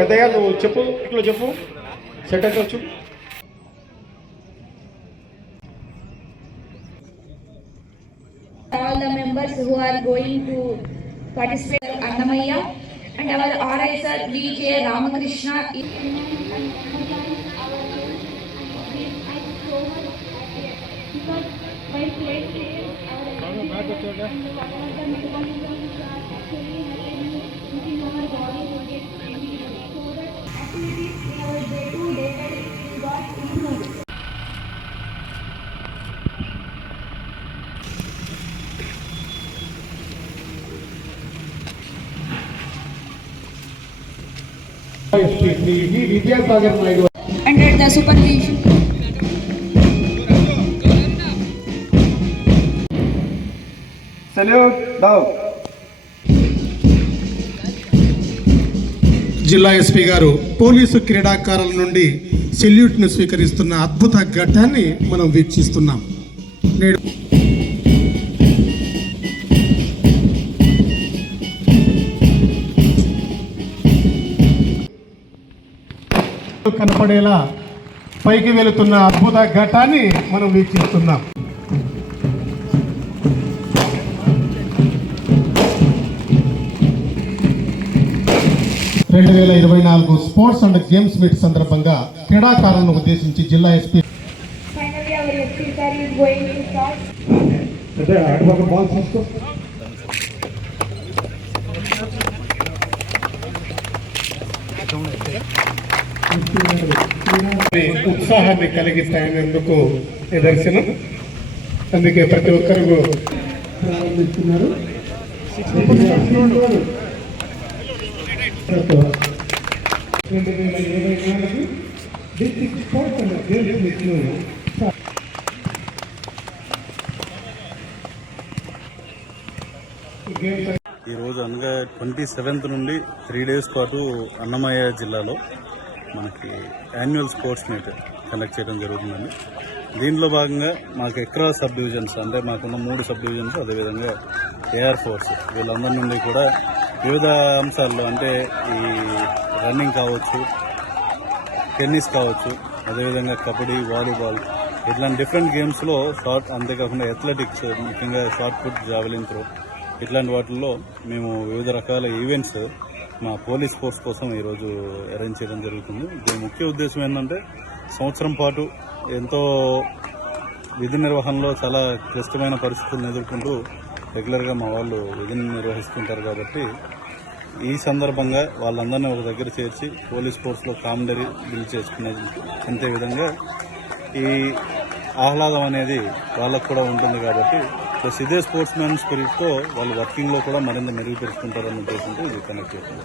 పెద్దగా నువ్వు చెప్పు ఇట్లా చెప్పు సెట్ అయితే వచ్చు all the members who are going to participate Annamaya and our RI sir VJ Ramakrishna. Vidyasagar Under the supervision. Salute డౌ జిల్లా ఎస్పీ గారు పోలీసు క్రీడాకారుల నుండి సెల్యూట్ను స్వీకరిస్తున్న అద్భుత ఘట్టాన్ని మనం వీక్షిస్తున్నాం నేడు కనపడేలా పైకి వెళుతున్న అద్భుత ఘటాన్ని మనం వీక్షిస్తున్నాం. రెండు వేల ఇరవై నాలుగు స్పోర్ట్స్ అండ్ గేమ్స్ మీట్ సందర్భంగా క్రీడాకారులను ఉద్దేశించి జిల్లా ఎస్పీ Finally, ఉత్సాహాన్ని కలిగిస్తాయనేందుకు నిదర్శనం అందుకే ప్రతి ఒక్కరు ప్రారంభిస్తున్నారు. రెండు వేల ఇరవై నాలుగు స్పోర్ట్స్ ఈరోజు అనగా ట్వంటీ సెవెంత్ నుండి త్రీ డేస్ పాటు అన్నమయ్య జిల్లాలో మనకి యాన్యువల్ స్పోర్ట్స్ మీట్ కండక్ట్ చేయడం జరుగుతుందండి. దీనిలో భాగంగా మాకు ఎక్రా సబ్ డివిజన్స్ అంటే మాకున్న మూడు సబ్ డివిజన్స్ అదేవిధంగా ఏఆర్ ఫోర్స్ వీళ్ళందరి నుండి కూడా వివిధ అంశాల్లో అంటే ఈ రన్నింగ్ కావచ్చు టెన్నిస్ కావచ్చు అదేవిధంగా కబడ్డీ వాలీబాల్ ఇట్లాంటి డిఫరెంట్ గేమ్స్లో షార్ట్ అంతేకాకుండా అథ్లెటిక్స్ ముఖ్యంగా షార్ట్ ఫుట్ జావెలిన్ త్రో ఇట్లాంటి వాటిల్లో మేము వివిధ రకాల ఈవెంట్స్ మా పోలీస్ ఫోర్స్ కోసం ఈరోజు అరేంజ్ చేయడం జరుగుతుంది. దీని ముఖ్య ఉద్దేశం ఏంటంటే సంవత్సరం పాటు ఎంతో విధి నిర్వహణలో చాలా క్లిష్టమైన పరిస్థితులను ఎదుర్కొంటూ రెగ్యులర్గా మా వాళ్ళు విధిని నిర్వహిస్తుంటారు కాబట్టి ఈ సందర్భంగా వాళ్ళందరినీ ఒక దగ్గర చేర్చి పోలీస్ ఫోర్స్లో కామనరీ బిల్ చేసుకునేది అంతే విధంగా ఈ ఆహ్లాదం అనేది వాళ్ళకు కూడా ఉంటుంది కాబట్టి ప్లస్ ఇదే స్పోర్ట్స్ మ్యాన్ స్పిరిట్తో వాళ్ళు వర్కింగ్లో కూడా మరింత మెరుగుపరుచుకుంటారన్న ఉద్దేశంతో ఇది కనెక్ట్ చేస్తుంది